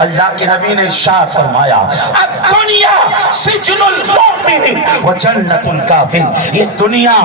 اللہ کے نبی نے ارشاد فرمایا الدنیا سجن المؤمن و جنت الکافر، یہ دنیا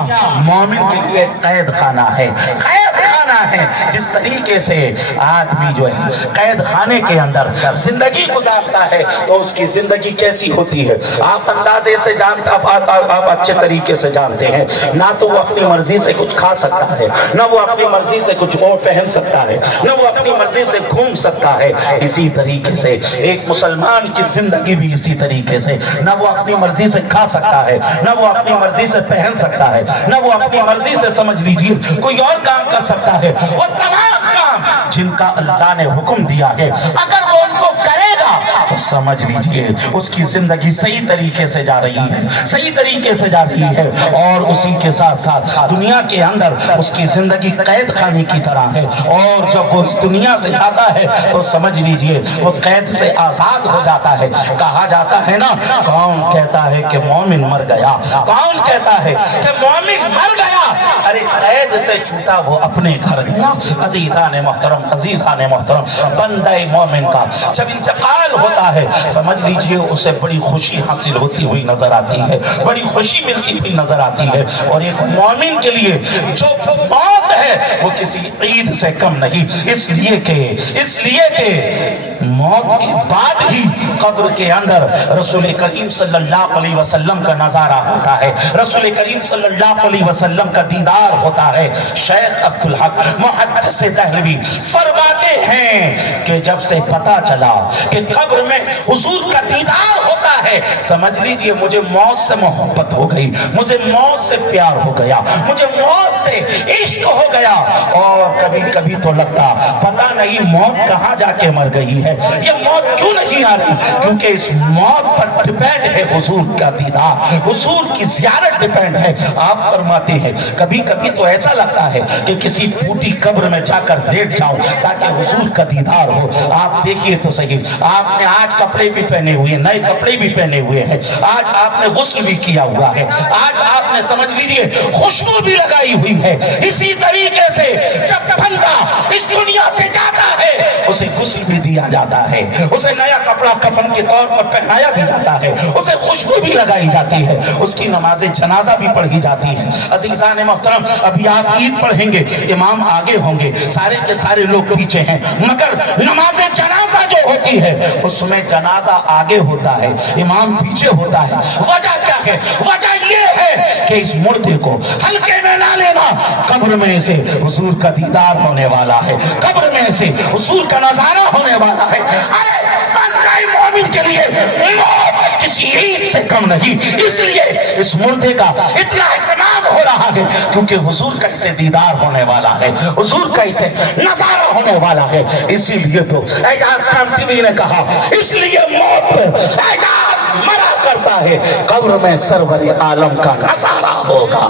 مومن کے لیے قید خانہ ہے، قید خانہ ہے۔ جس طریقے سے آدمی جو ہے قید خانے کے اندر زندگی گزارتا ہے تو اس کی زندگی کیسی ہوتی ہے آپ اندازے سے جانتا، آپ اچھے طریقے سے جانتے ہیں۔ نہ تو وہ اپنی مرضی سے کچھ کھا سکتا ہے، نہ وہ اپنی مرضی سے کچھ اور پہن سکتا ہے، نہ وہ اپنی مرضی سے گھوم سکتا ہے۔ اسی طریقے سے ایک مسلمان کی زندگی بھی اسی طریقے سے، نہ وہ اپنی مرضی سے کھا سکتا ہے، نہ وہ اپنی مرضی سے پہن سکتا ہے، نہ وہ اپنی مرضی سے سمجھ لیجیے کوئی اور کام کر سکتا ہے۔ وہ تمام کام جن کا اللہ نے حکم دیا ہے اگر وہ ان کو کرے گا تو سمجھ لیجیے اس کی زندگی صحیح طریقے سے جا رہی ہے، صحیح طریقے سے جا رہی ہے، اور اسی کے ساتھ ساتھ دنیا کے اندر اس کی زندگی قید خانے کی طرح ہے، اور جب وہ اس دنیا سے جاتا ہے تو سمجھ لیجیے وہ قید سے آزاد ہو جاتا ہے۔ کہا جاتا ہے نا، کون کہتا ہے کہ مومن مر گیا، کون کہتا ہے کہ مومن مر گیا، ارے قید سے چھوٹا وہ اپنے گھر گیا۔ عزیزان محترم، عزیزان محترم، بندہ مومن کا جب انتقال ہوتا ہے سمجھ لیجئے اسے بڑی خوشی حاصل ہوتی ہوئی نظر آتی ہے، بڑی خوشی ملتی ہوئی نظر آتی ہے، اور ایک مومن کے لیے جو موت ہے وہ کسی عید سے کم نہیں، اس لیے کہ موت کے بعد ہی قبر کے اندر رسول کریم صلی اللہ علیہ وسلم کا نظارہ ہوتا ہے، رسول کریم صلی اللہ علیہ وسلم کا دیدار ہوتا ہے۔ شیخ عبدالحق محدث دہلوی فرماتے ہیں کہ جب سے پتا چلا کہ قبر میں حضور کا دیدار ہوتا ہے سمجھ لیجئے مجھے موت سے محبت ہو گئی، مجھے موت سے پیار ہو گیا، مجھے موت سے عشق ہو گیا، اور کبھی کبھی تو لگتا پتہ نہیں موت کہاں جا کے مر گئی ہے، یہ موت کیوں نہیں آ رہی، کیونکہ اس موت پر ڈیپینڈ ہے حضور کا دیدار، حضور کی زیارت ڈیپینڈ ہے۔ آپ فرماتے ہیں کبھی کبھی تو ایسا لگتا ہے کہ کسی پھوٹی قبر میں جا کر لیٹ جاؤں تاکہ حضور کا دیدار ہو۔ آپ دیکھیے تو صحیح، آپ نے آج کپڑے بھی پہنے ہوئے، نئے کپڑے بھی پہنے ہوئے ہیں، آج آپ نے غسل بھی کیا ہوا ہے، آج آپ نے سمجھ لیجئے خوشبو بھی لگائی ہوئی ہے۔ اسی طریقے سے جب بندہ اس دنیا سے جاتا ہے اسے غسل بھی دیا جاتا ہے، اسے نیا کپڑا کفن کے طور پر پہنایا بھی جاتا ہے، اسے خوشبو بھی لگائی جاتی ہے، اس کی نماز جنازہ بھی پڑھی جاتی ہے۔ عزیزان محترم، ابھی آپ عید پڑھیں گے، امام آگے ہوں گے، سارے کے سارے لوگ پیچھے ہیں، مگر نماز جنازہ جو ہوتی ہے اس میں جنازہ آگے ہوتا ہے، امام پیچھے ہوتا ہے۔ وجہ کیا ہے؟ وجہ یہ ہے کہ اس مردے کو ہلکے میں نہ لینا، قبر میں سے حضور کا دیدار ہونے والا ہے، قبر میں سے حضور کا نظارہ ہونے والا ہے۔ ارے بندہ مومن کے لیے موت کسی عید سے کم نہیں، اس لیے اس مردے کا اتنا اہتمام ہو رہا ہے کیونکہ حضور کا اسے دیدار ہونے والا ہے، حضور کا اسے نظارہ ہونے والا ہے۔ اسی لیے تو اعجاز خان ٹی وی نے کہا اس لیے موت اعجاز مرا کرتا ہے، قبر میں سرور عالم کا نظارہ ہوگا۔